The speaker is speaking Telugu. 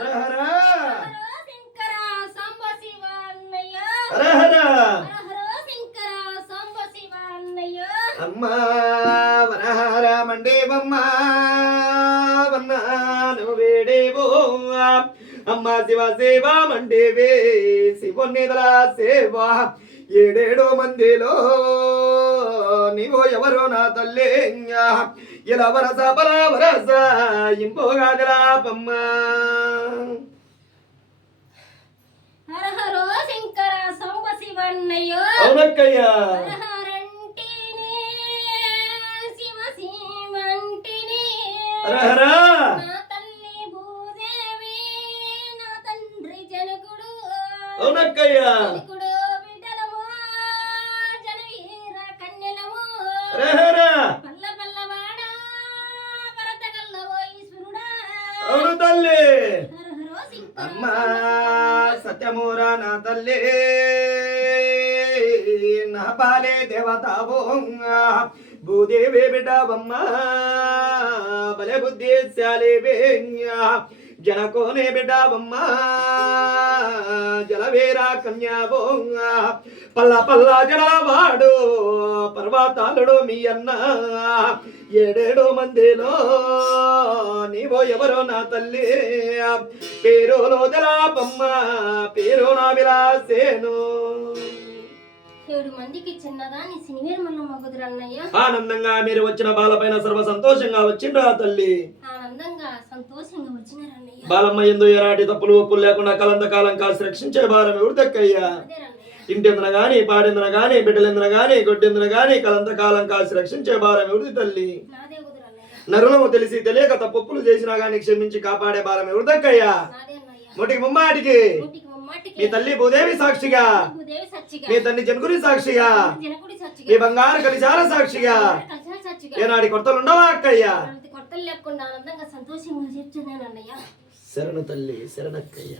హర హర హర హర అమ్మా వరహార మండేవమ్మ వన్నాను వేడేవో అమ్మ శివ సేవ మండేవే శివునిదల సేవ. ఏడేడో మందిలో నీవో ఎవరో నా తల్లి ఇలా వరస పర వరస ఇంపోగా జలాపమ్మ హర హర శంకర సాంబ శివ అన్నయ్య అవునక్కయ్యా శివ శివంటిని హర హర నా తల్లి భూదేవి నా తండ్రి జనకుడు. అవునక్కయ్యా. అమ్మా సత్యమూరా నా తల్లి నా పాలే దేవతావో భూదేవే బిడ్డవమ్మ బలే బుద్ధి శాలేవే జనకోనే బిడ్డవమ్మ. జలవేరా కన్యావో పల్ల పల్ల జలవాడు పర్వతాలుడు మీ అన్న. ఏడేడో మందిలో నీవో ఎవరో నా తల్లి. పేరులో జలాపమ్మ పేరు నా విలాసేను. ఏడు మందికి చిన్నదాని సినిమేరు మల్ల మగుదురు అన్నయ్య ఆనందంగా మీరు వచ్చిన బాలపైన సర్వ సంతోషంగా వచ్చిండ్రా తల్లి ఆనందంగా సంతోషంగా వచ్చినారు అన్నయ్య బాలమ్మ ఎందు ఎలాంటి తప్పులు ఒప్పులు లేకుండా కలంతకాలం కాసి రక్షించే భారం ఎవరు దక్కయ్యా? ఇంటెందున గాని పాడెందున గాని బిడ్డలెందున గాని గొడ్డెందున గాని కలంతకాలం కాసి రక్షించే భారం ఎవరిది తల్లి? నరులము తెలిసి తెలియక తప్పులు చేసినా గాని క్షమించి కాపాడే భారం ఎవరు దక్కయ్యా? మొటికి ముమ్మాటికి. మీ తల్లి భూదేవి సాక్షిగా. మీ తండ్రి జనకుని సాక్షిగా. మీ బంగారు కలిశాల సాక్షిగా. ఏనాడి కొత్తలు ఉండవా అక్కయ్యా కొత్తలు చెప్తున్నాను అన్నయ్య శరణు తల్లి శరణక్కయ్య.